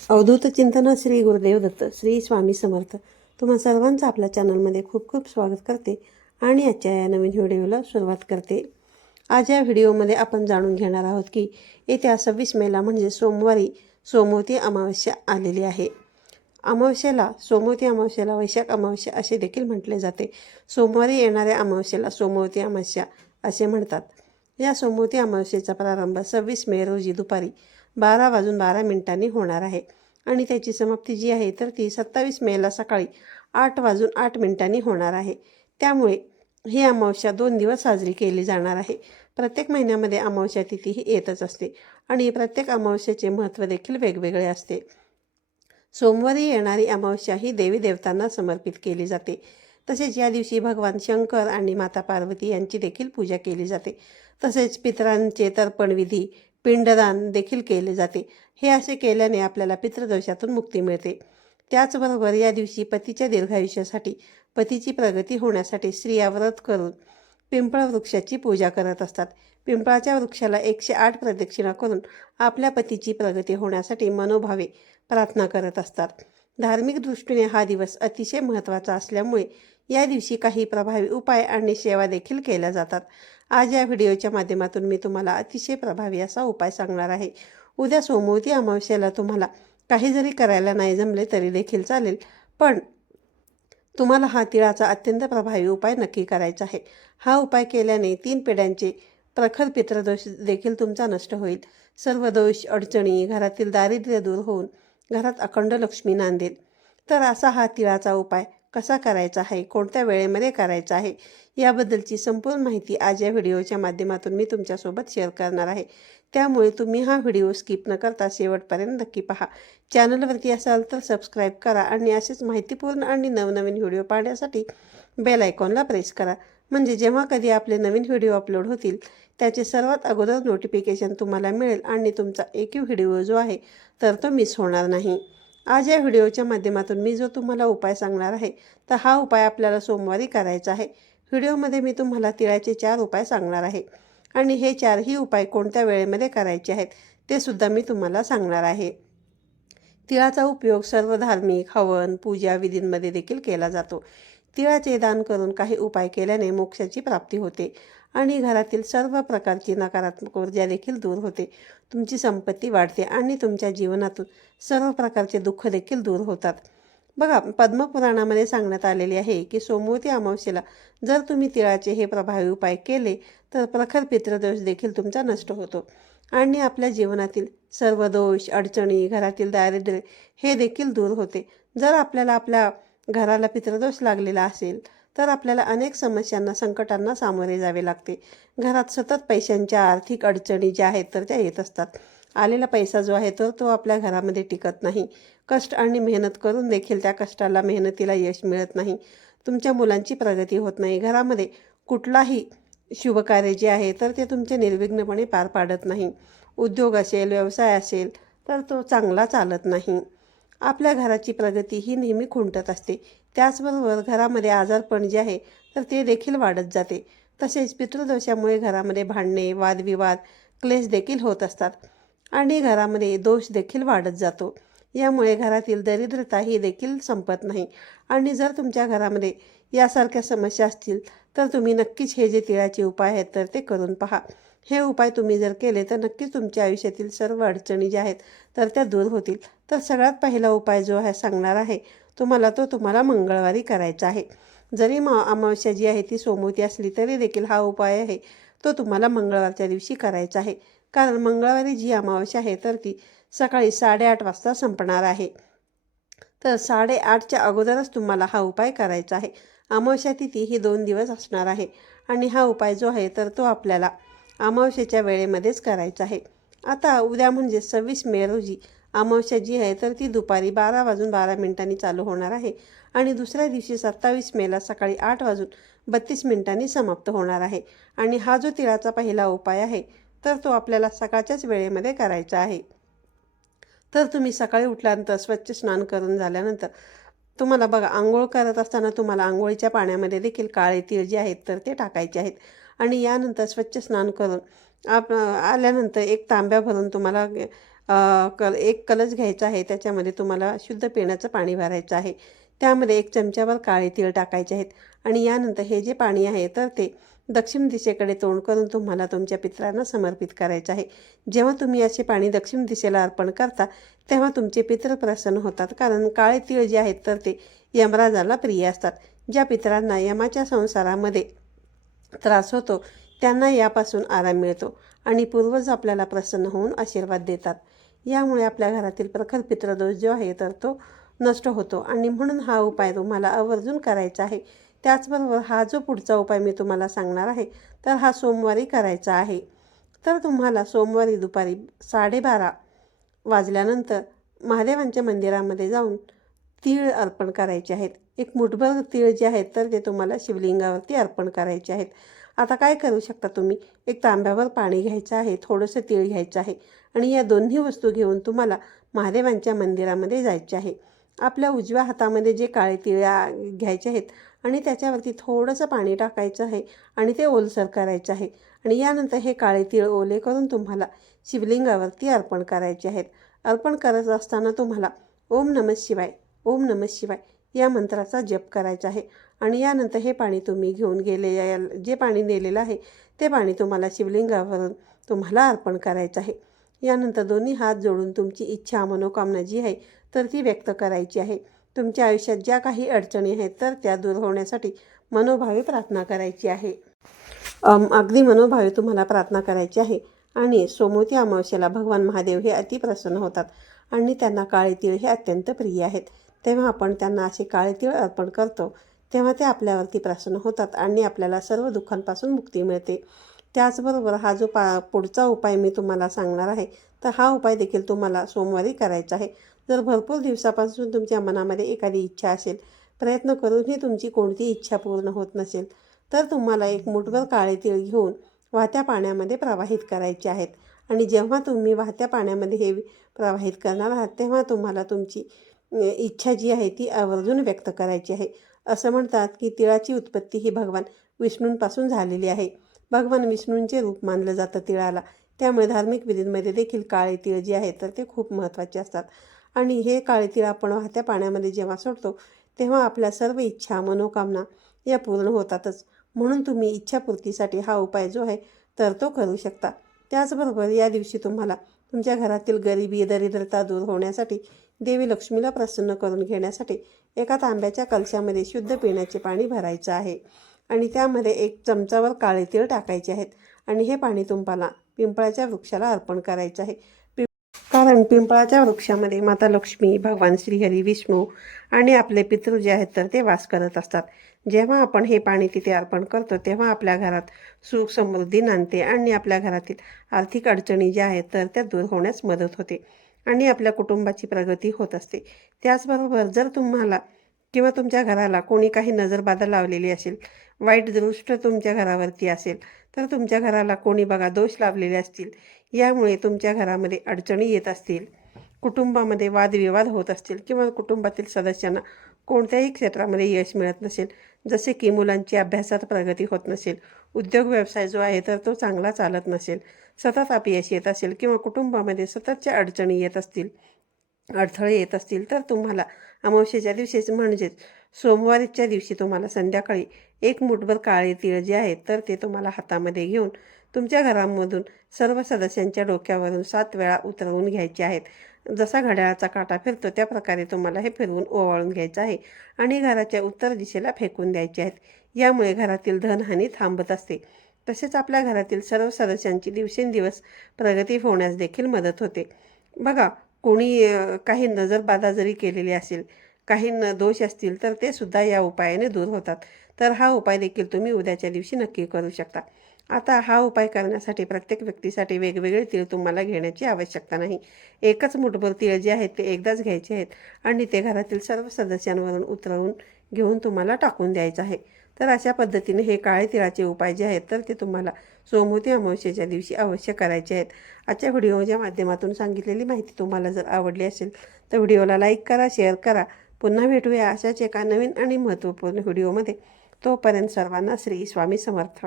अवधूत चिंतन श्री गुरुदेव दत्त श्री स्वामी समर्थ. तुम्हा सर्वांचं आपल्या चॅनलमध्ये खूप खूप स्वागत करते आणि आजच्या या नवीन व्हिडिओला सुरुवात करते. आज या व्हिडिओमध्ये आपण जाणून घेणार आहोत की येत्या सव्वीस मेला म्हणजे सोमवारी सोमवती अमावस्या आलेली आहे. अमावस्येला सोमवती अमावस्येला वैशाख अमावस्या असे देखील म्हटले जाते. सोमवारी येणाऱ्या अमावस्येला सोमवती अमावस्या असे म्हणतात. या सोमवती अमावस्येचा प्रारंभ सव्वीस मे रोजी दुपारी बारा वाजून बारा मिनिटांनी होणार आहे. आणि त्याची समाप्ती जी आहे तर ती सत्तावीस मेला सकाळी आठ वाजून आठ मिनिटांनी होणार आहे. त्यामुळे ही अमावस्या दोन दिवस साजरी केली जाणार आहे. प्रत्येक महिन्यामध्ये अमावस्या तिथी ही येतच असते आणि प्रत्येक अमावस्याचे महत्त्व देखील वेगवेगळे असते. सोमवारी येणारी अमावस्या ही देवी देवतांना समर्पित केली जाते. तसेच या दिवशी भगवान शंकर आणि माता पार्वती यांची देखील पूजा केली जाते. तसेच पितरांचे तर्पणविधी पिंडदान देखील केले जाते. हे असे केल्याने आपल्याला पितृदोषातून मुक्ती मिळते. त्याचबरोबर या दिवशी पतीच्या दीर्घायुष्यासाठी पतीची प्रगती होण्यासाठी स्त्रिया व्रत करून पिंपळ वृक्षाची पूजा करत असतात. पिंपळाच्या वृक्षाला एकशे आठ प्रदक्षिणा करून आपल्या पतीची प्रगती होण्यासाठी मनोभावे प्रार्थना करत असतात. धार्मिक दृष्टीने हा दिवस अतिशय महत्त्वाचा असल्यामुळे या दिवशी काही प्रभावी उपाय आणि सेवा देखील केल्या जातात. आज या व्हिडिओच्या माध्यमातून मी तुम्हाला अतिशय प्रभावी असा उपाय सांगणार आहे. उद्या सोमवती अमावस्याला तुम्हाला काही जरी करायला नाही जमले तरी देखील चालेल पण तुम्हाला हा तिळाचा अत्यंत प्रभावी उपाय नक्की करायचा आहे. हा उपाय केल्याने तीन पिढ्यांचे प्रखर पितृदोष देखील तुमचा नष्ट होईल. सर्व दोष अडचणी घरातील दारिद्र्य दूर होऊन घरात अखंड लक्ष्मी नांदेल. तर असा हा तिळाचा उपाय कसा करायचा आहे कोणत्या वेळेमध्ये करायचा आहे याबद्दलची संपूर्ण माहिती आज या व्हिडिओच्या माध्यमातून मी तुमच्यासोबत शेअर करणार आहे. त्यामुळे तुम्ही हा व्हिडिओ स्किप न करता शेवटपर्यंत नक्की पहा. चॅनलवरती असाल तर सबस्क्राईब करा आणि असेच माहितीपूर्ण आणि नवनवीन व्हिडिओ पाहण्यासाठी बेल आयकॉनला प्रेस करा. म्हणजे जेव्हा कधी आपले नवीन व्हिडिओ अपलोड होतील त्याचे सर्वात अगोदर नोटिफिकेशन तुम्हाला मिळेल आणि तुमचा एकही व्हिडिओ जो आहे तर तो मिस होणार नाही. आज या व्हिडिओच्या माध्यमातून मी जो तुम्हाला उपाय सांगणार आहे तर हा उपाय आपल्याला सोमवारी करायचा आहे. व्हिडिओमध्ये मी तुम्हाला तिळाचे चार उपाय सांगणार आहे. आणि हे चारही उपाय कोणत्या वेळेमध्ये करायचे आहेत ते सुद्धा मी तुम्हाला सांगणार आहे. तिळाचा उपयोग सर्व धार्मिक हवन पूजा विधींमध्ये देखील केला जातो. तिळाचे दान करून काही उपाय केल्याने मोक्षाची प्राप्ती होते. आणि घरातील सर्व प्रकारची नकारात्मक ऊर्जा देखील दूर होते. तुमची संपत्ती वाढते आणि तुमच्या जीवनातून सर्व प्रकारचे दुःख देखील दूर होतात. बघा पद्मपुराणामध्ये सांगण्यात आलेले आहे की सोमवती अमावस्येला जर तुम्ही तिळाचे हे प्रभावी उपाय केले तर प्रखर पितृदोष देखील तुमचा नष्ट होतो. आणि आपल्या जीवनातील सर्व दोष अडचणी घरातील दारिद्र्य हे देखील दूर होते. जर आपल्याला आपल्या घराला पितृदोष लागलेला असेल तर आपल्याला अनेक समस्यांना संकटांना सामोरे जावे लागते. घरात सतत पैशांच्या आर्थिक अडचणी ज्या आहेत तर त्या येत असतात. आलेला पैसा जो आहे तर तो आपल्या घरामध्ये टिकत नाही. कष्ट आणि मेहनत करून देखील त्या कष्टाला मेहनतीला यश मिळत नाही. तुमच्या मुलांची प्रगती होत नाही. घरामध्ये कुठलाही शुभकार्य जे आहे तर ते तुमचे निर्विघ्नपणे पार पाडत नाही. उद्योग असेल व्यवसाय असेल तर तो चांगला चालत नाही. आपल्या घराची प्रगती ही नेहमी खुंटत असते. त्याचबरोबर घरामध्ये आजारपण जे आहे तर ते देखील वाढत जाते. तसेच पितृदोषामुळे घरामध्ये भांडणे वादविवाद क्लेश देखील होत असतात. आणि घरामध्ये दोष देखील वाढत जातो. यामुळे घरातील दरिद्रता ही देखील संपत नाही. आणि जर तुमच्या घरामध्ये यासारख्या समस्या असतील तर तुम्ही नक्कीच हे जे तिळाचे उपाय आहेत तर ते करून पहा. हे उपाय तुम्ही जर केले तर नक्कीच तुमच्या आयुष्यातील सर्व अडचणी ज्या आहेत तर त्या दूर होतील. तर सगळ्यात पहिला उपाय जो आहे सांगणार आहे तुम्हाला तो तुम्हाला मंगळवारी करायचा आहे. जरी मा अमावस्या जी आहे ती सोमवती असली तरी देखील हा उपाय आहे. तो तुम्हाला मंगळवारच्या दिवशी करायचा आहे. कारण मंगळवारी जी अमावस्या आहे तर ती सकाळी साडेआठ वाजता संपणार आहे. तर साडेआठच्या अगोदरच तुम्हाला हा उपाय करायचा आहे. अमावस्या तिथी ही दोन दिवस असणार आहे. आणि हा उपाय जो आहे तर तो आपल्याला अमावस्येच्या वेळेमध्येच करायचा आहे. आता उद्या म्हणजे सव्वीस मे रोजी अमावस्या जी आहे तर ती दुपारी बारा वाजून बारा मिनिटांनी चालू होणार आहे आणि दुसऱ्या दिवशी सत्तावीस मेला सकाळी आठ वाजून बत्तीस मिनिटांनी समाप्त होणार आहे. आणि हा जो तिळाचा पहिला उपाय आहे तर तो आपल्याला सकाळच्याच वेळेमध्ये करायचा आहे. तर तुम्ही सकाळी उठल्यानंतर स्वच्छ स्नान करून झाल्यानंतर तुम्हाला बघा आंघोळ करत असताना तुम्हाला आंघोळीच्या पाण्यामध्ये देखील काळे तीळ जे आहेत तर ते टाकायचे आहेत. आणि यानंतर स्वच्छ स्नान करून आप आल्यानंतर एक तांब्या भरून तुम्हाला कल एक कलश घ्यायचा आहे त्याच्यामध्ये तुम्हाला शुद्ध पिण्याचं पाणी भरायचं आहे. त्यामध्ये एक चमच्यावर काळे तीळ टाकायचे आहेत आणि यानंतर हे जे पाणी आहे तर ते दक्षिण दिशेकडे तोंड करून तुम्हाला तुमच्या पितरांना समर्पित करायचं आहे. जेव्हा तुम्ही असे पाणी दक्षिण दिशेला अर्पण करता तेव्हा तुमचे पितृ प्रसन्न होतात. कारण काळे तीळ जे आहेत तर ते यमराजाला प्रिय असतात. ज्या पितरांना यमाच्या संसारामध्ये त्रास होतो त्यांना यापासून आराम मिळतो आणि पूर्वज आपल्याला प्रसन्न होऊन आशीर्वाद देतात. यामुळे आपल्या घरातील प्रखर पित्रदोष जो आहे तर तो नष्ट होतो. आणि म्हणून हा उपाय तुम्हाला आवर्जून करायचा आहे. त्याचबरोबर हा जो पुढचा उपाय मी तुम्हाला सांगणार आहे तर हा सोमवारी करायचा आहे. तर तुम्हाला सोमवारी दुपारी साडेबारा वाजल्यानंतर महादेवांच्या मंदिरामध्ये जाऊन तीळ अर्पण करायचे आहेत. एक मुठभर तीळ जे आहेत तर ते तुम्हाला शिवलिंगावरती अर्पण करायचे आहेत. आता काय करू शकता तुम्ही? एक तांब्यावर पाणी घ्यायचं आहे थोडंसं तीळ घ्यायचं आहे आणि या दोन्ही वस्तू घेऊन तुम्हाला महादेवांच्या मंदिरामध्ये जायचे आहे. आपल्या उजव्या हातामध्ये जे काळे तिळ्या घ्यायचे आहेत आणि त्याच्यावरती थोडंसं पाणी टाकायचं आहे आणि ते ओलसर करायचं आहे. आणि यानंतर हे काळे तीळ ओले करून तुम्हाला शिवलिंगावरती अर्पण करायचे आहेत. अर्पण करत असताना तुम्हाला ओम नमः शिवाय ओम नमः शिवाय. या मंत्राचा जप करायचा आहे. आणि यानंतर हे पाणी तुम्ही घेऊन गेले या- जे पाणी नेलेलं आहे ते पाणी तुम्हाला शिवलिंगावरून तुम्हाला अर्पण करायचं आहे. यानंतर दोन्ही हात जोडून तुमची इच्छा मनोकामना जी आहे तर ती व्यक्त करायची आहे. तुमच्या आयुष्यात ज्या काही अडचणी आहेत तर त्या दूर होण्यासाठी मनोभावे प्रार्थना करायची आहे. अगदी मनोभावी तुम्हाला प्रार्थना करायची आहे. आणि सोमवती अमावस्येला भगवान महादेव हे अतिप्रसन्न होतात. आणि त्यांना काळे तीळ हे अत्यंत प्रिय आहेत. तेव्हा आपण त्यांना असे काळे तीळ अर्पण करतो तेव्हा ते आपल्यावरती प्रसन्न होतात आणि आपल्याला सर्व दुःखांपासून मुक्ती मिळते. त्याचबरोबर हा जो पा पुढचा उपाय मी तुम्हाला सांगणार आहे तर हा उपाय देखील तुम्हाला सोमवारी करायचा आहे. जर भरपूर दिवसापासून तुमच्या मनामध्ये एखादी इच्छा असेल प्रयत्न करूनही तुमची कोणती इच्छा पूर्ण होत नसेल तर तुम्हाला एक मुठभर काळे तीळ घेऊन वाहत्या पाण्यामध्ये प्रवाहित करायचे आहेत. आणि जेव्हा तुम्ही वाहत्या पाण्यामध्ये हे प्रवाहित करणार आहात तेव्हा तुम्हाला तुमची इच्छा जी आहे ती आवर्जून व्यक्त करायची आहे. असं म्हणतात की तिळाची उत्पत्ती ही भगवान विष्णूंपासून झालेली आहे. भगवान विष्णूंचे रूप मानलं जातं तिळाला. त्यामुळे धार्मिक विधींमध्ये देखील काळे तिळ जे आहेत तर ते खूप महत्त्वाचे असतात. आणि हे काळे तिळ आपण वाहत्या पाण्यामध्ये जेव्हा सोडतो तेव्हा आपल्या सर्व इच्छा मनोकामना या पूर्ण होतातच. म्हणून तुम्ही इच्छापूर्तीसाठी हा उपाय जो आहे तर तो करू शकता. त्याचबरोबर या दिवशी तुम्हाला तुमच्या घरातील गरिबी दरिद्रता दूर होण्यासाठी देवी लक्ष्मीला प्रसन्न करून घेण्यासाठी एका तांब्याच्या कलशामध्ये शुद्ध पिण्याचे पाणी भरायचं आहे. आणि त्यामध्ये एक चमचावर काळे तीळ टाकायचे आहेत. आणि हे पाणी तुम्हाला पिंपळाच्या वृक्षाला अर्पण करायचं आहे. कारण पिंपळाच्या वृक्षामध्ये माता लक्ष्मी भगवान श्रीहरी विष्णू आणि आपले पितृ जे आहेत तर ते वास करत असतात. जेव्हा आपण हे पाणी तिथे अर्पण करतो तेव्हा आपल्या घरात सुख समृद्धी नांदते आणि आपल्या घरातील आर्थिक अडचणी ज्या आहेत तर त्या दूर होण्यास मदत होते आणि आपल्या कुटुंबाची प्रगती होत असते. त्याचबरोबर जर तुम्हाला किंवा तुमच्या घराला कोणी काही नजरबाधा लावलेली असेल वाईट दृष्ट तुमच्या घरावरती असेल तर तुमच्या घराला कोणी बघा दोष लाभलेले असतील. यामुळे तुमच्या घरामध्ये अडचणी येत असतील. कुटुंबामध्ये वादविवाद होत असतील किंवा कुटुंबातील सदस्यांना कोणत्याही क्षेत्रामध्ये यश मिळत नसेल जसे की मुलांची अभ्यासात प्रगती होत नसेल उद्योग व्यवसाय जो आहे तर तो चांगला चालत नसेल सतत अपयश येत असेल किंवा कुटुंबामध्ये सततच्या अडचणी येत असतील अडथळे येत असतील तर तुम्हाला अमावस्येच्या दिवशीच म्हणजेच सोमवारीच्या दिवशी तुम्हाला संध्याकाळी एक मुठभर काळे तीळ जे आहेत तर ते तुम्हाला हातामध्ये घेऊन तुमच्या घरामधून सर्व सदस्यांच्या डोक्यावरून सात वेळा उतरवून घ्यायचे आहेत. जसा घड्याळाचा काटा फिरतो त्या प्रकारे तुम्हाला हे फिरवून ओवाळून घ्यायचं आहे आणि घराच्या उत्तर दिशेला फेकून द्यायचे आहेत. यामुळे घरातील धनहानी थांबत असते. तसेच आपल्या घरातील सर्व सदस्यांची दिवसेंदिवस प्रगती होण्यास देखील मदत होते. बघा कोणी काही नजरबाधा जरी केलेली असेल काही न दोष असतील तर ते सुद्धा या उपायाने दूर होतात. तर हा उपाय देखील तुम्ही उद्याच्या दिवशी नक्की करू शकता. आता हा उपाय करण्यासाठी प्रत्येक व्यक्तीसाठी वेगवेगळे तीळ तुम्हाला घेण्याची आवश्यकता नाही. एकच मुठभर तीळ जे आहेत ते एकदाच घ्यायचे आहेत आणि ते घरातील सर्व सदस्यांवरून उतरवून घेऊन तुम्हाला टाकून द्यायचं आहे. तर अशा पद्धतीने हे काळे तिळाचे उपाय जे आहेत तर ते तुम्हाला सोमवती अमावस्येच्या दिवशी अवश्य करायचे आहेत. आजच्या व्हिडिओच्या माध्यमातून सांगितलेली माहिती तुम्हाला जर आवडली असेल तर व्हिडिओला लाईक करा शेअर करा पुन्हा भेटूया अशाच एका नवीन आणि महत्त्वपूर्ण व्हिडिओमध्ये. तोपर्यंत सर्वांना श्री स्वामी समर्थ.